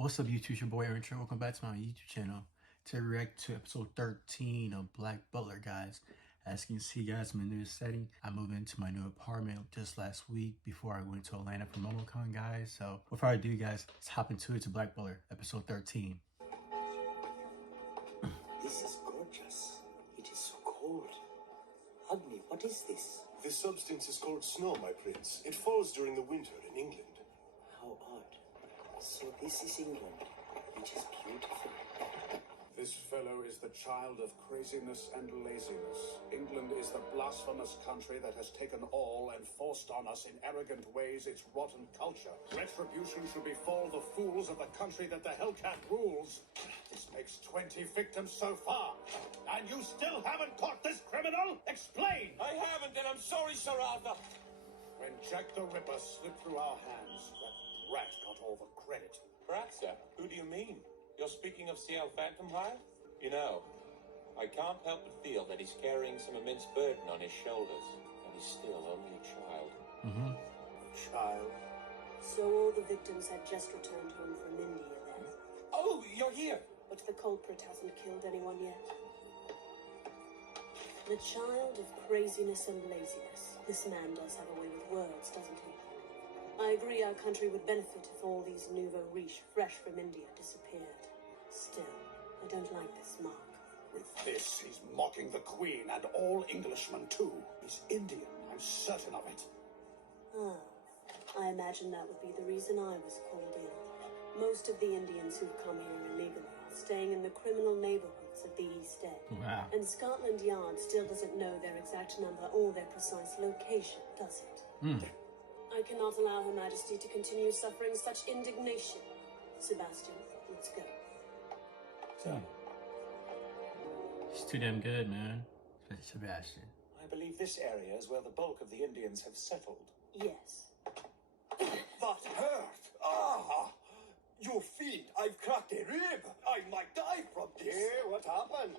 What's up, YouTube? It's your boy Aaron. Welcome back to my YouTube channel to react to episode 13 of Black Butler, guys. As you can see, guys, my new setting. I moved into my new apartment just last week before I went to Atlanta for MomoCon, guys. So before I do, guys, let's hop into it to Black Butler, episode 13. This is gorgeous. It is so cold. Agni, what is this? This substance is called snow, my prince. It falls during the winter in England. How odd. So this is England, which is beautiful. This fellow is the child of craziness and laziness. England is the blasphemous country that has taken all and forced on us in arrogant ways its rotten culture. Retribution should befall the fools of the country that the Hellcat rules. This makes 20 victims so far. And you still haven't caught this criminal? Explain! I haven't, and I'm sorry, Sir Arthur. When Jack the Ripper slipped through our hands, that rat got all the credit. Rat, sir? Who do you mean? You're speaking of cielphantomhive? You know, I can't help but feel that he's carrying some immense burden on his shoulders, and he's still only a child. A child? So all the victims had just returned home from India then? Oh, you're here! But the culprit hasn't killed anyone yet. The child of craziness and laziness. This man does have a way with words, doesn't he? I agree our country would benefit if all these nouveau riche fresh from India disappeared. Still, I don't like this mark. With this, he's mocking the Queen and all Englishmen too. He's Indian, I'm certain of it. Ah, I imagine that would be the reason I was called in. Most of the Indians who've come here illegally are staying in the criminal neighborhoods of the East End. Wow. And Scotland Yard still doesn't know their exact number or their precise location, does it? I cannot allow Her Majesty to continue suffering such indignation. Sebastian, let's go. It's too damn good, man. Especially Sebastian. I believe this area is where the bulk of the Indians have settled. Yes. That hurt! Ah! You fiend, I've cracked a rib! I might die from this! Hey, what happened?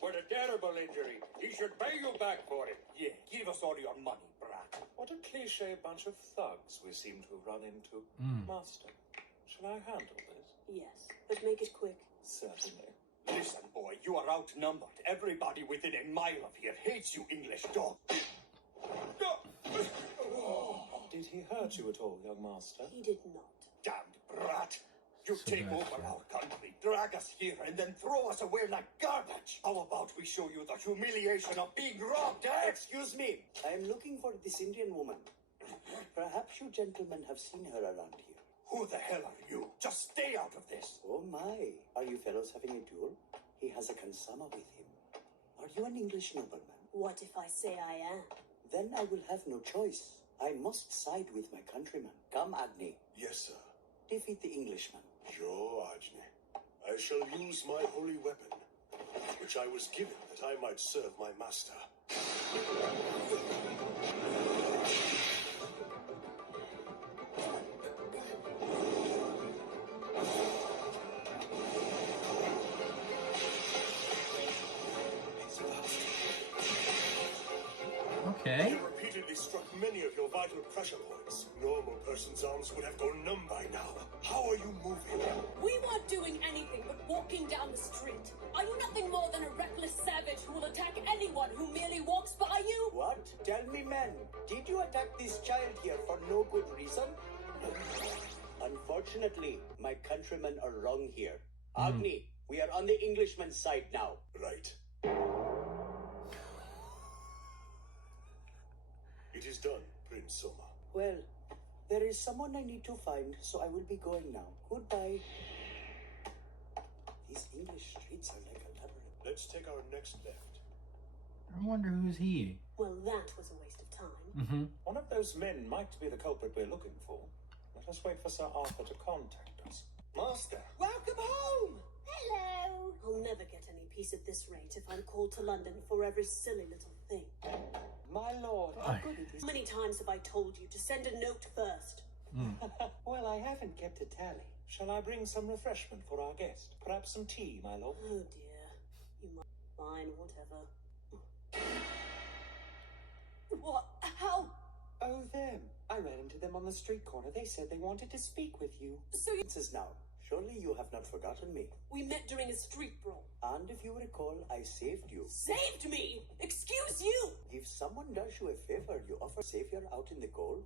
What a terrible injury. He should pay you back for it. Yeah, give us all your money, brat. What a cliche bunch of thugs we seem to have run into. Master, shall I handle this? Yes, but make it quick. Certainly. Listen, boy, you are outnumbered. Everybody within a mile of here hates you, English dog. Did he hurt you at all, young master? He did not. Damned brat! You take over our country, drag us here, and then throw us away like garbage! How about we show you the humiliation of being robbed, eh? Excuse me, I am looking for this Indian woman. Perhaps you gentlemen have seen her around here. Who the hell are you? Just stay out of this! Oh my, are you fellows having a duel? He has a kansama with him. Are you an English nobleman? What if I say I am? Then I will have no choice. I must side with my countrymen. Come, Agni. Yes, sir. Defeat the Englishman. Your Ajne. I shall use my holy weapon, which I was given that I might serve my master. Okay. I repeatedly struck many of your vital pressure points. Normal person's arms would have gone numb by now. How are you moving? We weren't doing anything but walking down the street. Are you nothing more than a reckless savage who will attack anyone who merely walks by you? What? Tell me, man, did you attack this child here for no good reason? Unfortunately, my countrymen are wrong here. Agni, we are on the Englishman's side now. Right. It is done, Prince Soma. Well, there is someone I need to find, so I will be going now. Goodbye. These English streets are like a labyrinth. Let's take our next left. I wonder who's he. Well, that was a waste of time. One of those men might be the culprit we're looking for. Let us wait for Sir Arthur to contact us. Master! Welcome home! Hello! I'll never get any peace at this rate if I'm called to London for every silly little thing. My lord, how good it is. How many times have I told you to send a note first? Well, I haven't kept a tally. Shall I bring some refreshment for our guest? Perhaps some tea, my lord? Oh dear. You might. Fine, whatever. What? How? Oh, them. I ran into them on the street corner. They said they wanted to speak with you. So you... Now, Surely you have not forgotten me. We met during a street brawl. And if you recall, I saved you. Saved me? Excuse you! If someone does you a favor, you offer savior out in the cold?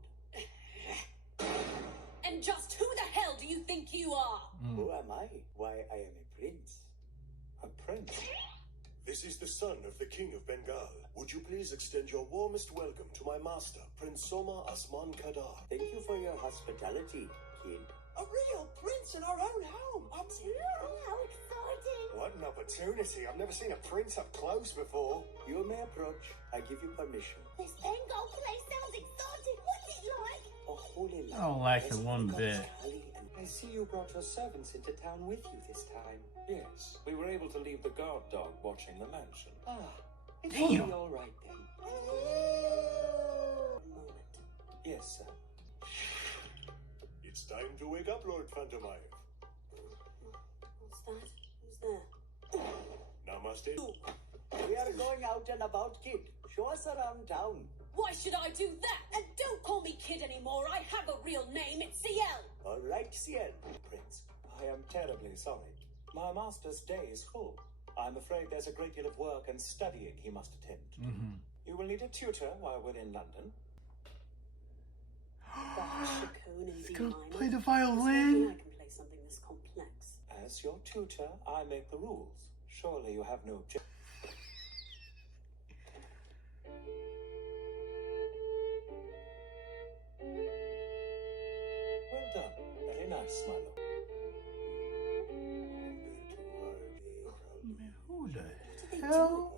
And just who the hell do you think you are? Who am I? Why, I am a prince. A prince? This is the son of the King of Bengal. Would you please extend your warmest welcome to my master, Prince Soma Asman Kadar? Thank you for your hospitality, kid. A real prince in our own home. How exciting! What an opportunity. I've never seen a prince up close before. You may approach. I give you permission. This Bengal place sounds exciting. What's it like? A holy land. I don't like it one bit. I see you brought your servants into town with you this time. Yes, we were able to leave the guard dog watching the mansion. It's Damn. all right then. Moment. Yes, sir. It's time to wake up, Lord Phantomhive. What's that? Who's there? Namaste. We are going out and about, kid. Show us around town. Why should I do that? And don't call me kid anymore. I have a real name. It's Ciel. All right, Ciel. Prince, I am terribly sorry. My master's day is full. I'm afraid there's a great deal of work and studying he must attend to. You will need a tutor while we're in London. Chacon and Go D-minor. play the There's no way violin. I can play something this complex. As your tutor, I make the rules. Surely you have no objection. Well done. Very nice, my lord. Man, who the hell?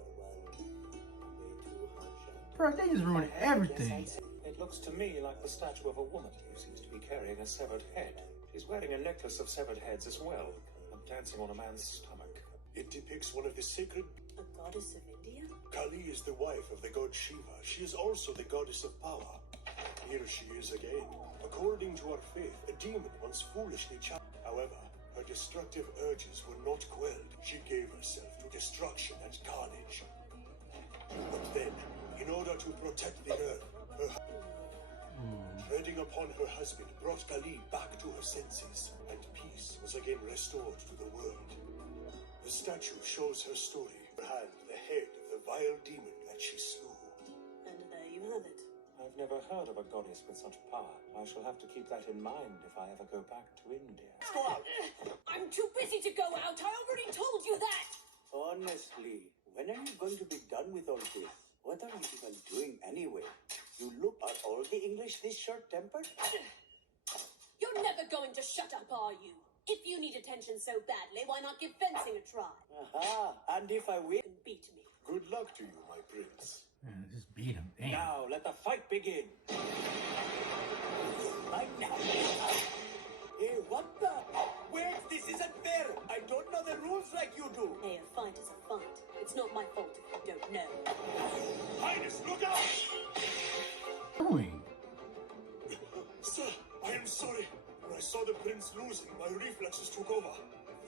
Bro, they just ruined everything. It looks to me like the statue of a woman who seems to be carrying a severed head. She's wearing a necklace of severed heads as well, and dancing on a man's stomach. It depicts one of the sacred... A goddess of India? Kali is the wife of the god Shiva. She is also the goddess of power. Here she is again. According to our faith, a demon once foolishly challenged. However, her destructive urges were not quelled. She gave herself to destruction and carnage. But then, in order to protect the earth, her treading upon her husband brought Kali back to her senses, and peace was again restored to the world. The statue shows her story. Her hand, the head of the vile demon that she slew. And there you have it. I've never heard of a goddess with such power. I shall have to keep that in mind if I ever go back to India. Go out. I'm too busy to go out. I already told you that. Honestly, when are you going to be done with all this? What are you even doing anyway? You look, are all the English this short-tempered? You're never going to shut up, are you? If you need attention so badly, why not give fencing a try? Aha, and if I win... You can beat me. Good luck to you, my prince. Man, just beat him. Damn. Now, let the fight begin. Right now. Hey, what the? Wait, this isn't fair. I don't know the rules like you do. Hey, a fight is a fight. It's not my fault if you don't know. Highness, look out! Doing? Sir, I am sorry. When I saw the prince losing, my reflexes took over.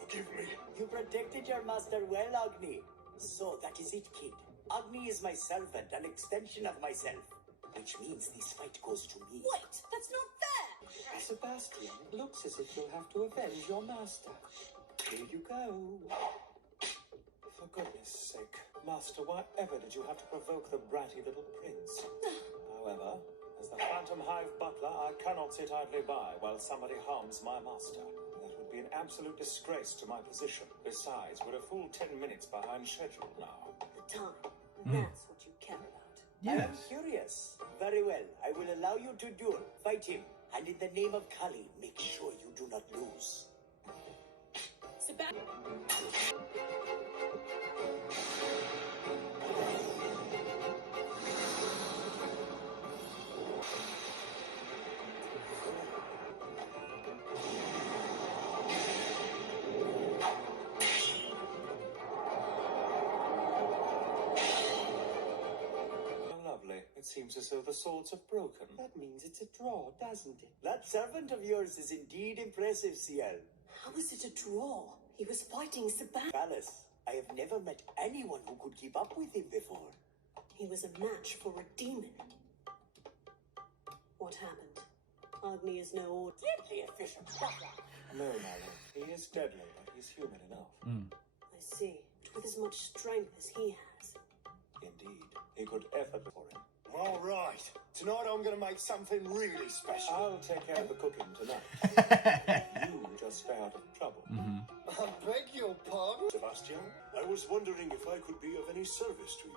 Forgive me. You protected your master well, Agni. So that is it, kid. Agni is my servant, an extension of myself. Which means this fight goes to me. Wait, that's not fair! Sebastian, it looks as if you'll have to avenge your master. Here you go. For goodness sake, Master, why ever did you have to provoke the bratty little prince? However, as the Phantomhive butler, I cannot sit idly by while somebody harms my master. That would be an absolute disgrace to my position. Besides, we're a full 10 minutes behind schedule now. The time. That's what you care about. I am Yes. curious. Very well. I will allow you to duel. Fight him. And in the name of Kali, make sure you do not lose. Sebastian. Lovely. It seems as though the swords have broken. That means it's a draw, doesn't it? That servant of yours is indeed impressive, Ciel. How is it a draw? He was fighting Sebastian. Palace, I have never met anyone who could keep up with him before. He was a match for a demon. What happened? Agni is no order. Deadly efficient butler. No, my lord. He is deadly, but he's human enough. I see. With as much strength as he has. Indeed. He could effort for him. All right. Tonight I'm going to make something really special. I'll take care of the cooking tonight. You just stay out of trouble. I beg your pardon? Sebastian, I was wondering if I could be of any service to you.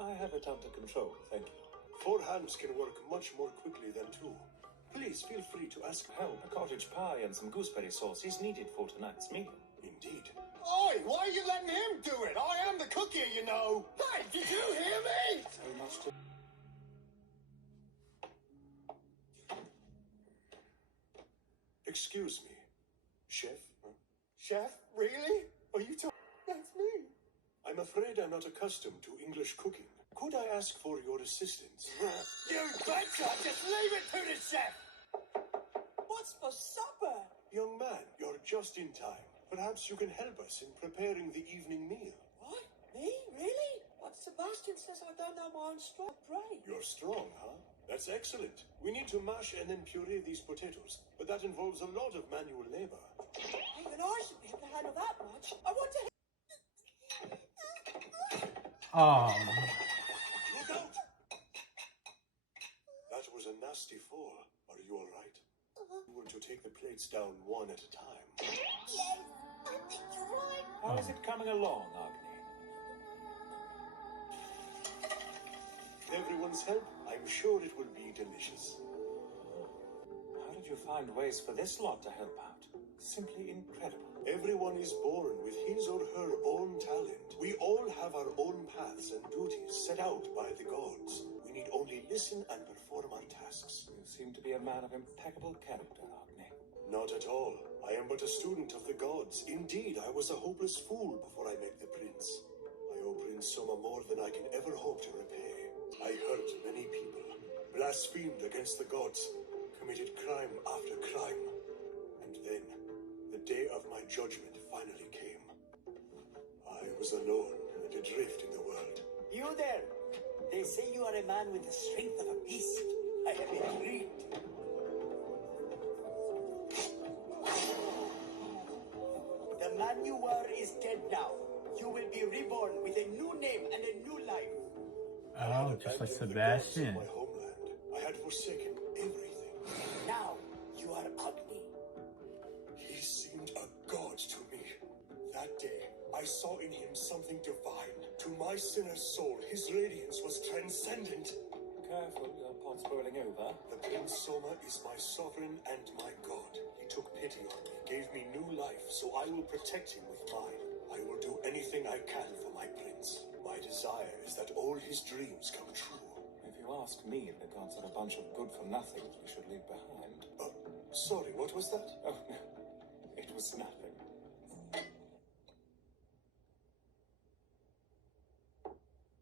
I have it under control, thank you. 4 hands can work much more quickly than 2. Please feel free to ask Help, a cottage pie and some gooseberry sauce is needed for tonight's meal. Indeed. Oi, why are you letting him do it? I am the cook here, you know. Hey, did you hear me? So much to... Excuse me, Chef? Chef, really? Are you talking? That's me. I'm afraid I'm not accustomed to English cooking. Could I ask for your assistance? You betcha! Just leave it to the chef! What's for supper? Young man, you're just in time. Perhaps you can help us in preparing the evening meal. What? Me? Really? But Sebastian says I don't know my own strong brain. You're strong, huh? That's excellent. We need to mash and then puree these potatoes, but that involves a lot of manual labor. Even I should be able to handle that much. I want to... Oh, Look out! That was a nasty fall. Are you all right? You were to take the plates down one at a time. Yes, I think you're right. How is it coming along, Agni? With everyone's help, I'm sure it will be delicious. How did you find ways for this lot to help out? Simply incredible. Everyone is born with his or her own talent. We all have our own paths and duties set out by the gods. We need only listen and perform our tasks. You seem to be a man of impeccable character, Agni. Not at all. I am but a student of the gods. Indeed, I was a hopeless fool before I met the prince. I owe Prince Soma more than I can ever hope to repay. I hurt many people, blasphemed against the gods, committed crime after crime. And then, the day of my judgment finally came. I was alone and adrift in the world. You there! They say you are a man with the strength of a beast. I am intrigued. The man you were is dead now. You will be reborn with a new name and a new life. oh, just like Sebastian. My homeland. I had forsaken everything. Now you are Agni. He seemed a god to me. That day, I saw in him something divine. To my sinner's soul, his radiance was transcendent. Careful, your pot's boiling over. The Prince Soma is my sovereign and my god. He took pity on me, gave me new life, so I will protect him with mine. I will do anything I can for my prince. My desire is that all his dreams come true. If you ask me, the gods are a bunch of good-for-nothings we should leave behind. Sorry, what was that? Oh, no. It was nothing.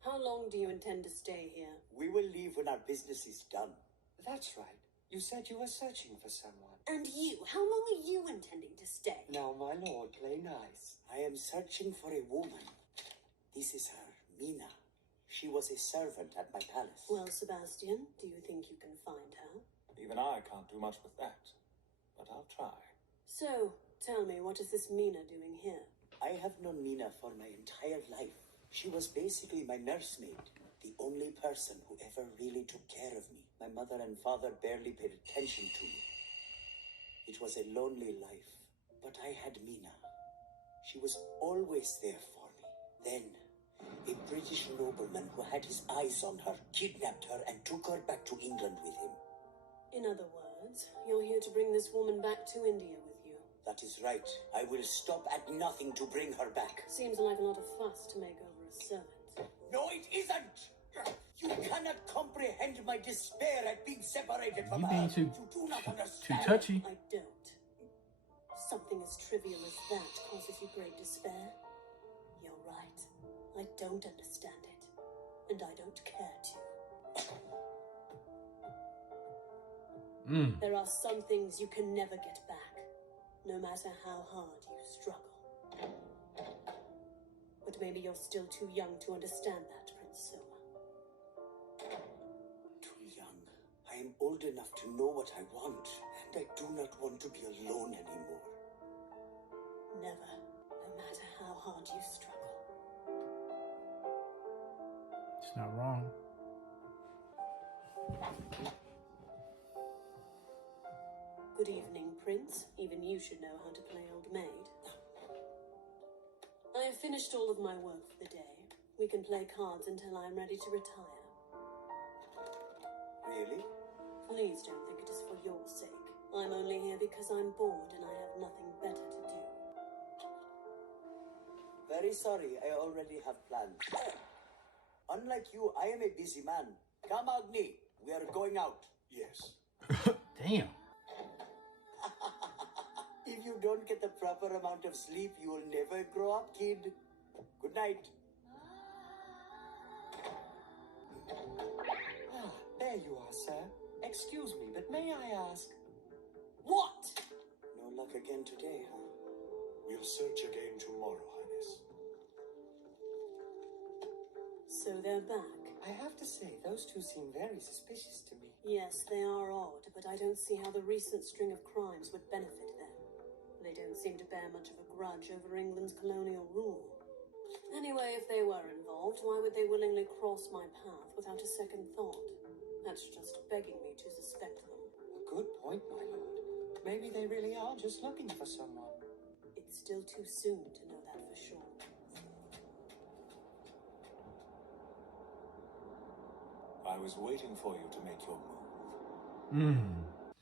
How long do you intend to stay here? We will leave when our business is done. That's right. You said you were searching for someone. And you? How long are you intending to stay? Now, my lord, play nice. I am searching for a woman. This is her, Mina. She was a servant at my palace. Well, Sebastian, do you think you can find her? Even I can't do much with that. But I'll try. So, tell me, what is this Mina doing here? I have known Mina for my entire life. She was basically my nursemaid, the only person who ever really took care of me. My mother and father barely paid attention to me. It was a lonely life, but I had Mina. She was always there for me. Then, a British nobleman who had his eyes on her kidnapped her and took her back to England with him. In other words, you're here to bring this woman back to India with you. That is right. I will stop at nothing to bring her back. Seems like a lot of fuss to make over a servant. No, it isn't! You cannot comprehend my despair at being separated from You her. being too You do not too understand. touchy. I don't. Something as trivial as that causes you great despair. You're right. I don't understand it. And I don't care to. There are some things you can never get back, no matter how hard you struggle. But maybe you're still too young to understand that, Prince Soma. Too young. I I am old enough to know what I want, and I do not want to be alone anymore. Never, no matter how hard you struggle. It's not wrong. Good evening, Prince. Even you should know how to play old maid. I have finished all of my work for the day. We can play cards until I am ready to retire. Really? Please don't think it is for your sake. I'm only here because I'm bored and I have nothing better to do. Very sorry, I already have plans. Unlike you, I am a busy man. Come, Agni, we are going out. Yes. Damn. If you don't get the proper amount of sleep, you will never grow up, kid. Good night. Ah, there you are, sir. Excuse me, but may I ask... What? No luck again today, huh? We'll search again tomorrow, Highness. So they're back. I have to say, those two seem very suspicious to me. Yes, they are odd, but I don't see how the recent string of crimes would benefit them. They don't seem to bear much of a grudge over England's colonial rule. Anyway, if they were involved, why would they willingly cross my path without a second thought? That's just begging me to suspect them. A good point, my lord. Maybe they really are just looking for someone. It's still too soon to know that for sure. I was waiting for you to make your move.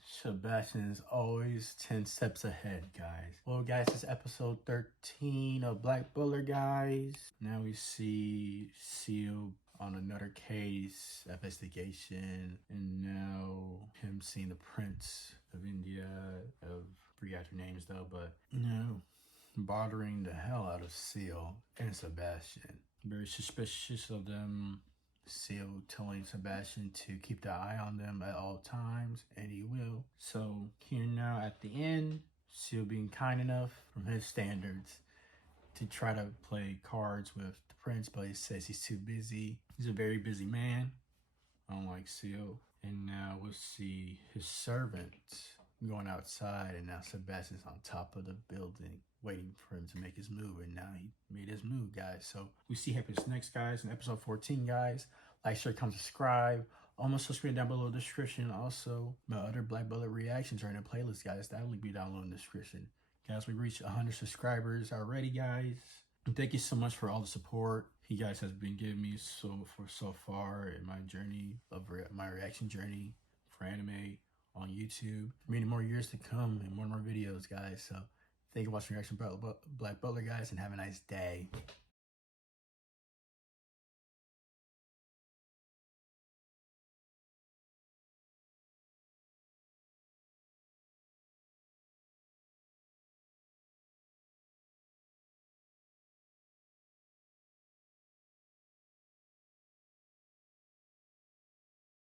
Sebastian is always 10 steps ahead, guys. Well, guys, this is episode 13 of Black Butler, guys. Now we see Seal on another case, investigation, and now him seeing the Prince of India, forgot their names though, but, bothering the hell out of Seal and Sebastian. Very suspicious of them. Seal telling Sebastian to keep the eye on them at all times, and he will. So here now at the end, Seal being kind enough from his standards to try to play cards with the Prince, but he says he's too busy. He's a very busy man, unlike Seal. And now we'll see his servant going outside, and now Sebastian's on top of the building waiting for him to make his move, and now he made his move, guys. So we see happens next, guys, in episode 14, guys. Like, share, comment, subscribe. Almost subscribe down below in the description. Also, my other Black Butler reactions are in the playlist, guys. That will be down below in the description. Guys, we reached 100 subscribers already, guys. And thank you so much for all the support you guys have been giving me so far in my journey of my reaction journey for anime on YouTube. Many more years to come and more videos, guys. So thank you for watching Reaction Black Butler, guys, and have a nice day.